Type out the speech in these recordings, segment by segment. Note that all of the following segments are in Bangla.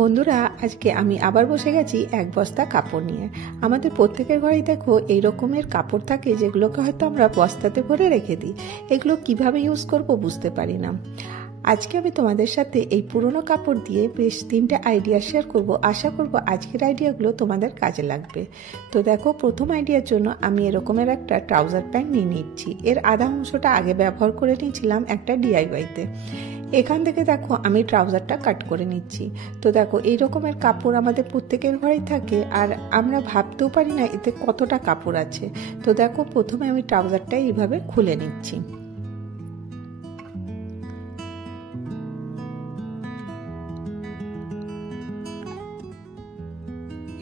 বন্ধুরা, আজকে আমি আবার বসে গেছি এক বস্তা কাপড় নিয়ে। আমাদের প্রত্যেকের ঘরেই দেখো এই রকমের কাপড় থাকে যেগুলোকে হয়তো আমরা বস্তাতে ভরে রেখে দিই। এগুলো কিভাবে ইউজ করব বুঝতে পারি না। আজকে আমি তোমাদের সাথে এই পুরনো কাপড় দিয়ে বেশ 3টে আইডিয়া শেয়ার করব। আশা করব আজকের আইডিয়াগুলো তোমাদের কাজে লাগবে। তো দেখো, প্রথম আইডিয়ার জন্য আমি এরকমের একটা ট্রাউজার প্যান্ট নিয়ে নিচ্ছি। এর আধা অংশটা আগে ব্যবহার করে নিয়েছিলাম একটা ডিআইওয়াইতে। এখান থেকে দেখো আমি ট্রাউজারটা কাট করে নিচ্ছি। তো দেখো, এই রকমের কাপড় আমাদের প্রত্যেকের ঘরেই থাকে, আর আমরা ভাবতেও পারি না এতে কতটা কাপড় আছে। তো দেখো, প্রথমে আমি ট্রাউজারটা এইভাবে খুলে নিচ্ছি।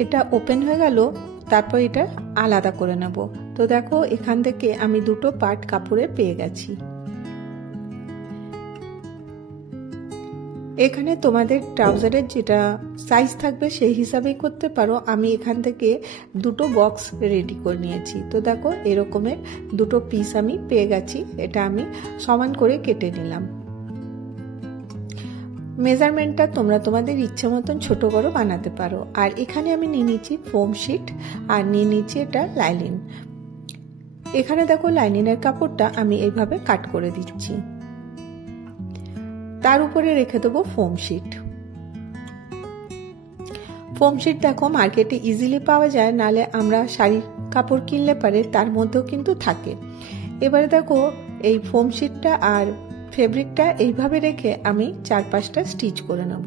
এটা ওপেন হয়ে গেল, তারপর এটা আলাদা করে নেব। তো দেখো, এখান থেকে আমি দুটো পার্ট কাপড়ে পেয়ে গেছি। এখানে তোমাদের ট্রাউজারের যেটা সাইজ থাকবে সেই হিসাবেই করতে পারো। আমি এখান থেকে দুটো বক্স রেডি করে নিয়েছি। তো দেখো, এরকমের দুটো পিস আমি পেয়ে গেছি। এটা আমি সমান করে কেটে নিলাম। মেজারমেন্টটা তোমরা তোমাদের ইচ্ছে মতন ছোট বড় বানাতে পারো। আর এখানে আমি নিয়ে নিচ্ছি ফোম শিট, আর নিয়ে নিচ্ছি এটা লাইনিং। এখানে দেখো, লাইনিংয়ের কাপড়টা আমি এইভাবে কাট করে দিচ্ছি। তার উপরে রেখে দেবো ফোম শিট। ফোম শিট দেখো মার্কেটে ইজিলি পাওয়া যায়, নালে আমরা শাড়ির কাপড় কিনলে পারে তার মধ্যেও কিন্তু থাকে। এবারে দেখো, এই ফোম শিটটা আর ফেব্রিকটা এইভাবে রেখে আমি 4-5টা স্টিচ করে নেব।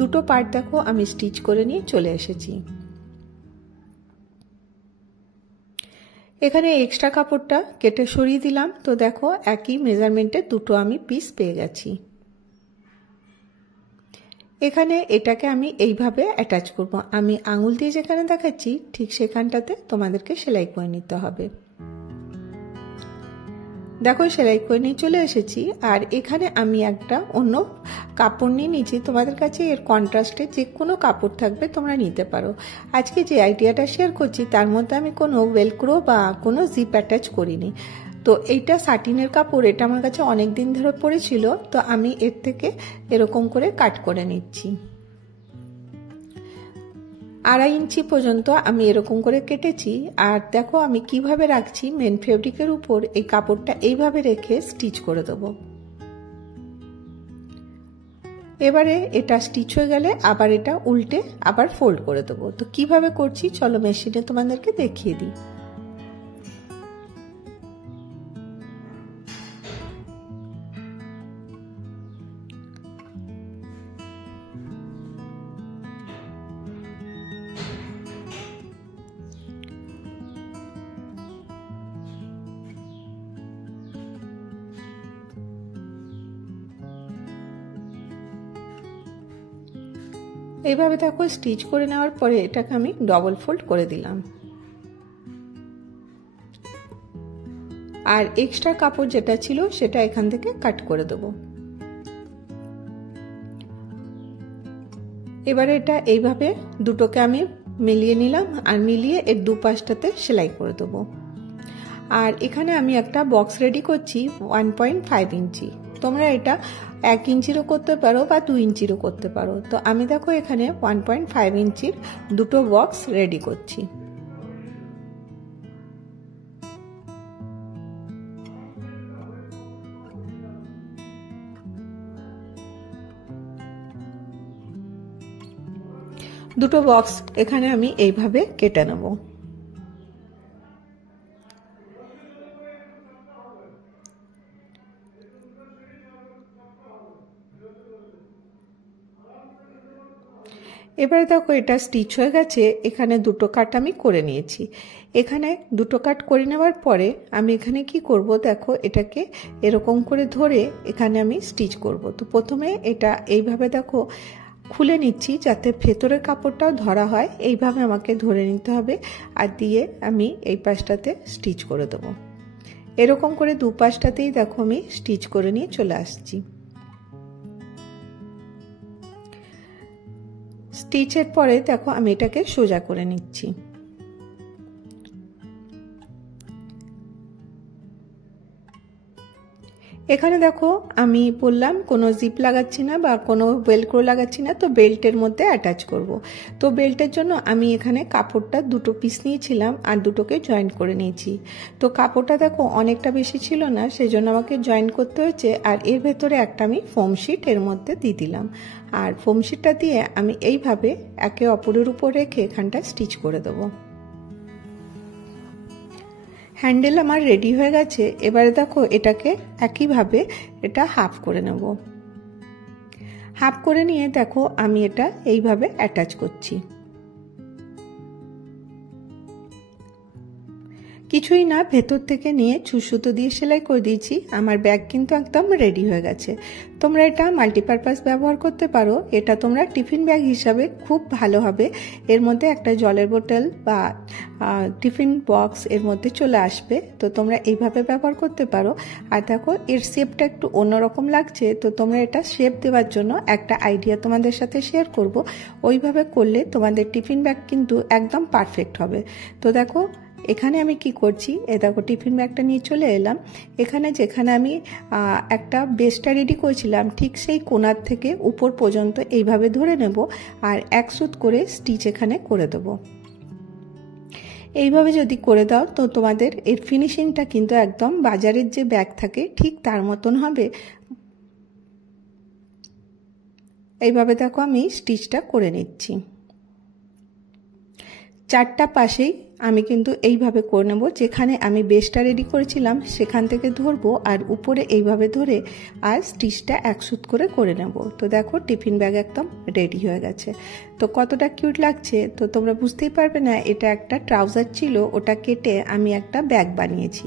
দুটো পার্ট দেখো আমি স্টিচ করে নিয়ে চলে এসেছি। এখানে এক্সট্রা কাপড়টা কেটে সরিয়ে দিলাম। তো দেখো, একই মেজারমেন্টে দুটো আমি পিস পেয়ে গেছি। এখানে এটাকে আমি এইভাবে অ্যাটাচ করব। আমি আঙুল দিয়ে যেখানে দেখাচ্ছি ঠিক সেখানটাতে তোমাদেরকে সেলাই করে নিতে হবে। দেখো, সেলাই করে নিয়ে চলে এসেছি। আর এখানে আমি একটা অন্য কাপড় নিয়ে নিয়েছি। তোমাদের কাছে এর কন্ট্রাস্টে যে কোনো কাপড় থাকবে তোমরা নিতে পারো। আজকে যে আইডিয়াটা শেয়ার করছি তার মধ্যে আমি কোনো ওয়েলক্রো বা কোনো জিপ অ্যাটাচ করিনি। তো এইটা সাটিনের কাপড়, এটা আমার কাছে অনেক দিন ধরে পড়েছিল। তো আমি এর থেকে এরকম করে কাট করে নিচ্ছি। 2.5 ইঞ্চি পর্যন্ত আমি এরকম করে কেটেছি। আর দেখো আমি কিভাবে রাখছি, মেন ফেব্রিকের উপর এই কাপড়টা এইভাবে রেখে স্টিচ করে দেবো। এবারে এটা স্টিচ হয়ে গেলে আবার এটা উল্টে আবার ফোল্ড করে দেবো। তো কিভাবে করছি চলো মেশিনে তোমাদেরকে দেখিয়ে দিই। এইভাবে দেখো স্টিচ করে নেওয়ার পরে এটাকে আমি ডবল ফোল্ড করে দিলাম। আর এক্সট্রা কাপড় যেটা ছিল সেটা এখান থেকে কাট করে দেব। এবারে এটা এইভাবে দুটোকে আমি মিলিয়ে নিলাম, আর মিলিয়ে এর দুপাশটাতে সেলাই করে দেব। আর এখানে আমি একটা বক্স রেডি করছি 1.5 ইঞ্চি। তোমরা এটা 1 ইঞ্চিরও করতে পারো বা 2 ইঞ্চিরও করতে পারো। তো আমি দেখো এখানে 1.5 ইঞ্চির দুটো বক্স রেডি করছি। দুটো বক্স এখানে আমি এইভাবে কেটে নেব। এবারে দেখো এটা স্টিচ হয়ে গেছে। এখানে দুটো কাট আমি করে নিয়েছি। এখানে দুটো কাট করে নেওয়ার পরে আমি এখানে কি করব, দেখো এটাকে এরকম করে ধরে এখানে আমি স্টিচ করব। তো প্রথমে এটা এইভাবে দেখো খুলে নিচ্ছি যাতে ভেতরের কাপড়টাও ধরা হয়। এইভাবে আমাকে ধরে নিতে হবে, আর দিয়ে আমি এই পাশটাতে স্টিচ করে দেবো। এরকম করে দুপাশটাতেই দেখো আমি স্টিচ করে নিয়ে চলে আসছি। স্টিচের পরে দেখো আমি এটাকে সোজা করে নিচ্ছি। এখানে দেখো আমি বললাম কোনো জিপ লাগাচ্ছি না বা কোনো বেলক্রো লাগাচ্ছি না, তো বেল্টের মধ্যে অ্যাটাচ করব। তো বেল্টের জন্য আমি এখানে কাপড়টা দুটো পিস নিয়েছিলাম আর দুটোকে জয়েন্ট করে নিয়েছি। তো কাপড়টা দেখো অনেকটা বেশি ছিল না, সেই জন্য আমাকে জয়েন্ট করতে হয়েছে। আর এর ভেতরে একটা আমি ফোম শিট এর মধ্যে দিয়ে দিলাম, আর ফোম শিটটা দিয়ে আমি এইভাবে একে অপরের উপর রেখে এখানটা স্টিচ করে দেবো। হ্যান্ডেল আমার রেডি হয়ে গেছে। এবারে দেখো এটাকে একইভাবে এটা হাফ করে নেব। হাফ করে নিয়ে দেখো আমি এটা এইভাবে অ্যাটাচ করছি। কিছুই না, ভেতর থেকে নিয়ে সুতো দিয়ে সেলাই করে দিয়েছি। আমার ব্যাগ কিন্তু একদম রেডি হয়ে গেছে। তোমরা এটা মাল্টিপারপাস ব্যবহার করতে পারো। এটা তোমরা টিফিন ব্যাগ হিসাবে খুব ভালো হবে। এর মধ্যে একটা জলের বোতল বা টিফিন বক্স এর মধ্যে চলে আসবে, তো তোমরা এইভাবে ব্যবহার করতে পারো। আর দেখো এর শেপটা একটু অন্যরকম লাগছে, তো তোমরা এটা শেপ দেওয়ার জন্য একটা আইডিয়া তোমাদের সাথে শেয়ার করব। ওইভাবে করলে তোমাদের টিফিন ব্যাগ কিন্তু একদম পারফেক্ট হবে। তো দেখো এখানে আমি কি করছি, দেখো টিফিন ব্যাগটা নিয়ে চলে এলাম। এখানে যেখানে আমি একটা বেসটা রেডি করেছিলাম ঠিক সেই কোণার থেকে উপর পর্যন্ত এইভাবে ধরে নেব আর এক সুত করে স্টিচ এখানে করে দেবো। এইভাবে যদি করে দাও তো তোমাদের এর ফিনিশিংটা কিন্তু একদম বাজারের যে ব্যাগ থাকে ঠিক তার মতন হবে। এইভাবে দেখো আমি স্টিচটা করে নিচ্ছি। চারটা পাশেই আমি কিন্তু এইভাবে করে নেব। যেখানে আমি বেসটা রেডি করেছিলাম সেখান থেকে ধরবো আর উপরে এইভাবে ধরে আর স্টিচটা এক সুত করে নেব। তো দেখো টিফিন ব্যাগ একদম রেডি হয়ে গেছে। তো কতটা কিউট লাগছে তো তোমরা বুঝতেই পারবে না। এটা একটা ট্রাউজার ছিল, ওটা কেটে আমি একটা ব্যাগ বানিয়েছি।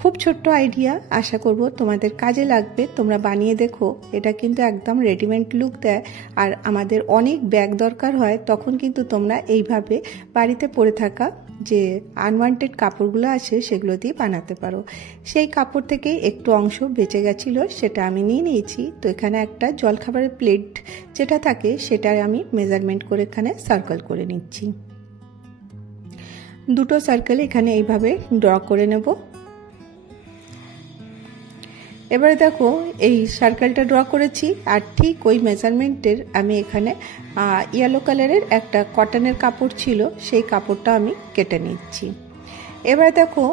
খুব ছোট্ট আইডিয়া, আশা করব তোমাদের কাজে লাগবে। তোমরা বানিয়ে দেখো, এটা কিন্তু একদম রেডিমেড লুক দেয়। আর আমাদের অনেক ব্যাগ দরকার হয়, তখন কিন্তু তোমরা এইভাবে বাড়িতে পরে থাকা যে আনওয়ান্টেড কাপড়গুলো আছে সেগুলো দিয়ে বানাতে পারো। সেই কাপড় থেকে একটু অংশ বেঁচে গেছিলো, সেটা আমি নিয়ে নিয়েছি। তো এখানে একটা জলখাবারের প্লেট যেটা থাকে সেটা আমি মেজারমেন্ট করে এখানে সার্কেল করে নিচ্ছি। দুটো সার্কেল এখানে এইভাবে ড্র করে নেব। এবারে দেখো এই সার্কেলটা ড্র করেছি আর ঠিক ওই মেজারমেন্টের আমি এখানে ইয়েলো কালারের একটা কটনের কাপড় ছিল, সেই কাপড়টা আমি কেটে নিচ্ছি। এবারে দেখো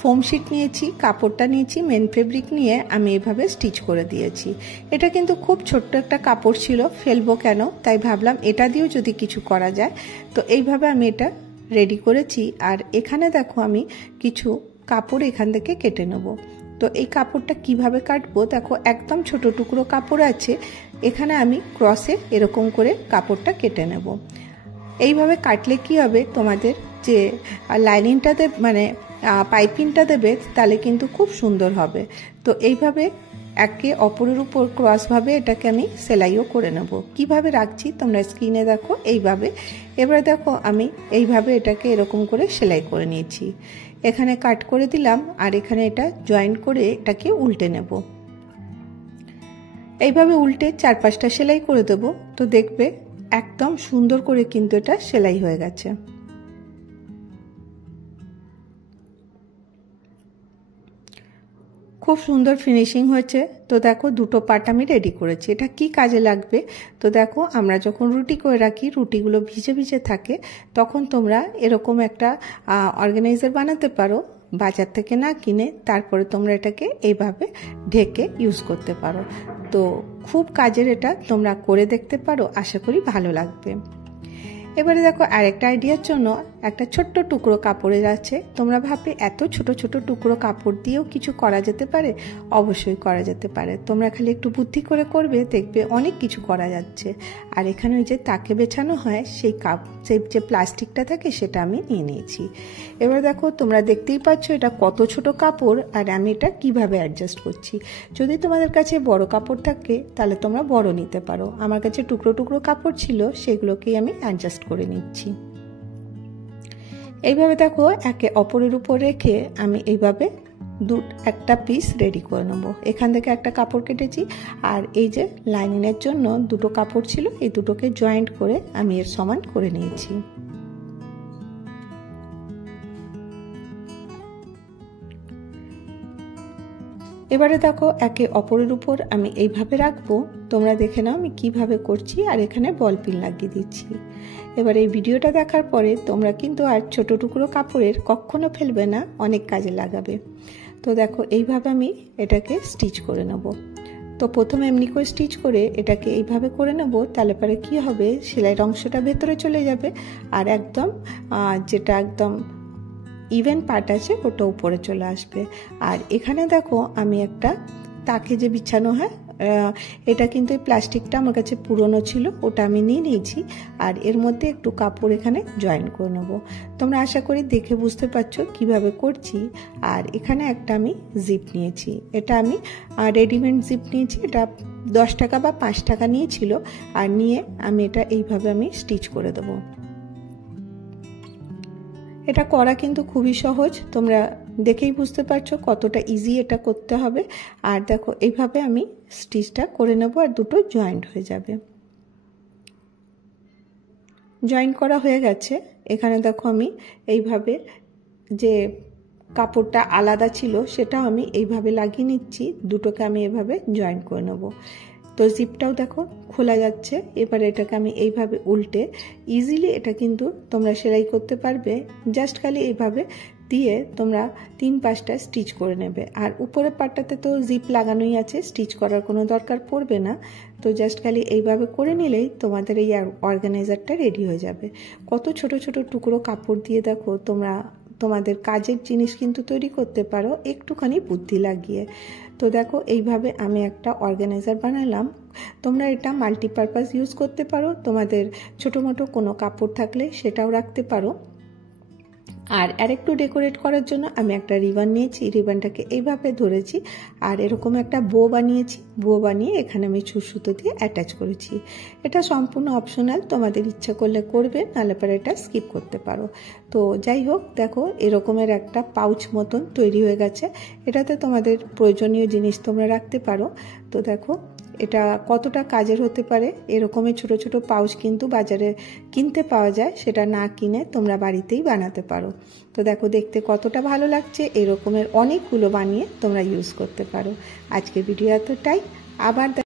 ফোম শিট নিয়েছি, কাপড়টা নিয়েছি, মেন ফেব্রিক নিয়ে আমি এভাবে স্টিচ করে দিয়েছি। এটা কিন্তু খুব ছোট্ট একটা কাপড় ছিল, ফেলবো কেন, তাই ভাবলাম এটা দিয়েও যদি কিছু করা যায়। তো এইভাবে আমি এটা রেডি করেছি। আর এখানে দেখো আমি কিছু কাপড় এখান থেকে কেটে নেব। তো এই কাপড়টা কিভাবে কাটবো, দেখো একদম ছোট টুকরো কাপড় আছে, এখানে আমি ক্রসে এরকম করে কাপড়টা কেটে নেব। এইভাবে কাটলে কি হবে, তোমাদের যে লাইনিংটাতে মানে পাইপিংটা দেবে তাহলে কিন্তু খুব সুন্দর হবে। তো এইভাবে একে অপরের উপর ক্রসভাবে এটাকে আমি সেলাইও করে নেব। কিভাবে রাখছি তোমরা স্ক্রিনে দেখো এইভাবে। এবারে দেখো আমি এইভাবে এটাকে এরকম করে সেলাই করে নিয়েছি। এখানে কাট করে দিলাম আর এখানে এটা জয়েন্ট করে এটাকে উল্টে নেব। এইভাবে উল্টে 4-5টা সেলাই করে দেব। তো দেখবে একদম সুন্দর করে কিন্তু এটা সেলাই হয়ে গেছে। খুব সুন্দর ফিনিশিং হয়েছে। তো দেখো দুটো পার্ট আমি রেডি করেছি। এটা কি কাজে লাগবে, তো দেখো আমরা যখন রুটি করে রাখি, রুটিগুলো ভিজে ভিজে থাকে, তখন তোমরা এরকম একটা অর্গানাইজার বানাতে পারো বাজার থেকে না কিনে। তারপরে তোমরা এটাকে এইভাবে ঢেকে ইউজ করতে পারো। তো খুব কাজের, এটা তোমরা করে দেখতে পারো, আশা করি ভালো লাগবে। এবারে দেখো আরেকটা আইডিয়ার জন্য একটা ছোট্ট টুকরো কাপড়ের আছে। তোমরা ভাববে এত ছোট ছোট টুকরো কাপড় দিয়েও কিছু করা যেতে পারে? অবশ্যই করা যেতে পারে। তোমরা খালি একটু বুদ্ধি করে করবে, দেখবে অনেক কিছু করা যাচ্ছে। আর এখানে ওই যে তাকে বেছানো হয় সেই সেই যে প্লাস্টিকটা থাকে সেটা আমি নিয়ে নিয়েছি। এবার দেখো তোমরা দেখতেই পাচ্ছ এটা কত ছোট কাপড় আর আমি এটা কিভাবে অ্যাডজাস্ট করছি। যদি তোমাদের কাছে বড় কাপড় থাকে তাহলে তোমরা বড় নিতে পারো। আমার কাছে টুকরো টুকরো কাপড় ছিল, সেগুলোকেই আমি অ্যাডজাস্ট করে নিচ্ছি। এইভাবে দেখো একে অপরের উপর রেখে আমি এইভাবে একটা পিস রেডি করে নেবো। এখান থেকে একটা কাপড় কেটেছি আর এই যে লাইনিংয়ের জন্য দুটো কাপড় ছিল, এই দুটোকে জয়েন্ট করে আমি এর সমান করে নিয়েছি। এবারে দেখো একে অপরের উপর আমি এইভাবে রাখবো। তোমরা দেখে নাও আমি কিভাবে করছি, আর এখানে বল পিন লাগিয়ে দিচ্ছি। এবার এই ভিডিওটা দেখার পরে তোমরা কিন্তু আর ছোট টুকরো কাপড়ের কখনো ফেলবে না, অনেক কাজে লাগাবে। তো দেখো এইভাবে আমি এটাকে স্টিচ করে নেব। তো প্রথমে এমনি করে স্টিচ করে এটাকে এইভাবে করে নেব, তাহলে পরে কি হবে, সেলাইয়ের অংশটা ভেতরে চলে যাবে আর একদম যেটা একদম ইভেন পার্ট আছে ওটা উপরে চলে আসবে। আর এখানে দেখো আমি একটা তাকে যে বিছানো হয়, এটা কিন্তু এই প্লাস্টিকটা আমার কাছে পুরনো ছিল, ওটা আমি নিয়ে নিয়েছি। আর এর মধ্যে একটু কাপড় এখানে জয়েন করে নেব। তোমরা আশা করি দেখে বুঝতে পারছো কিভাবে করছি। আর এখানে একটা আমি জিপ নিয়েছি, এটা আমি রেডিমেড জিপ নিয়েছি, এটা 10 টাকা বা 5 টাকা নিয়েছিল। আর নিয়ে আমি এটা এইভাবে আমি স্টিচ করে দেবো। এটা করা কিন্তু খুবই সহজ, তোমরা দেখেই বুঝতে পারছো কতটা ইজি এটা করতে হবে। আর দেখো এইভাবে আমি স্টিচটা করে নেব আর দুটো জয়েন্ট হয়ে যাবে। জয়েন্ট করা হয়ে গেছে। এখানে দেখো আমি এইভাবে যে কাপড়টা আলাদা ছিল সেটা আমি এইভাবে লাগিয়ে নিচ্ছি, দুটোকে আমি এভাবে জয়েন্ট করে নেব। তো জিপটাও দেখো খোলা যাচ্ছে। এবার এটাকে আমি এইভাবে উল্টে ইজিলি এটা কিন্তু তোমরা সেলাই করতে পারবে। জাস্ট খালি এইভাবে দিয়ে তোমরা 3-5টা স্টিচ করে নেবে। আর উপরের পাটটাতে তো জিপ লাগানোই আছে, স্টিচ করার কোনো দরকার পড়বে না। তো জাস্ট খালি এইভাবে করে নিলেই তোমাদের এই অর্গানাইজারটা রেডি হয়ে যাবে। কত ছোট ছোট টুকরো কাপড় দিয়ে দেখো তোমরা তোমাদের কাজের জিনিস কিন্তু তৈরি করতে পারো একটুখানি বুদ্ধি লাগিয়ে। তো দেখো এইভাবে আমি একটা অর্গানাইজার বানালাম। তোমরা এটা মাল্টিপারপাস ইউজ করতে পারো, তোমাদের ছোটো মোটো কোনো কাপড় থাকলে সেটাও রাখতে পারো। আর আরেকটু ডেকোরেট করার জন্য আমি একটা রিবন নিয়েছি, রিবনটাকে এইভাবে ধরেছি আর এরকম একটা বো বানিয়েছি। বো বানিয়ে এখানে আমি সুতো দিয়ে অ্যাটাচ করেছি। এটা সম্পূর্ণ অপশনাল, তোমাদের ইচ্ছা করলে করবে, নাহলে পরে এটা স্কিপ করতে পারো। তো যাই হোক, দেখো এরকমের একটা পাউচ মতন তৈরি হয়ে গেছে। এটাতে তোমাদের প্রয়োজনীয় জিনিস তোমরা রাখতে পারো। তো দেখো এটা কতটা কাজের হতে পারে। এরকমের ছোট ছোট পাউচ কিন্তু বাজারে কিনতে পাওয়া যায়, সেটা না কিনে তোমরা বাড়িতেই বানাতে পারো। তো দেখো দেখতে কতটা ভালো লাগছে, এরকমের অনেকগুলো বানিয়ে তোমরা ইউজ করতে পারো। আজকের ভিডিও এতটাই, আবার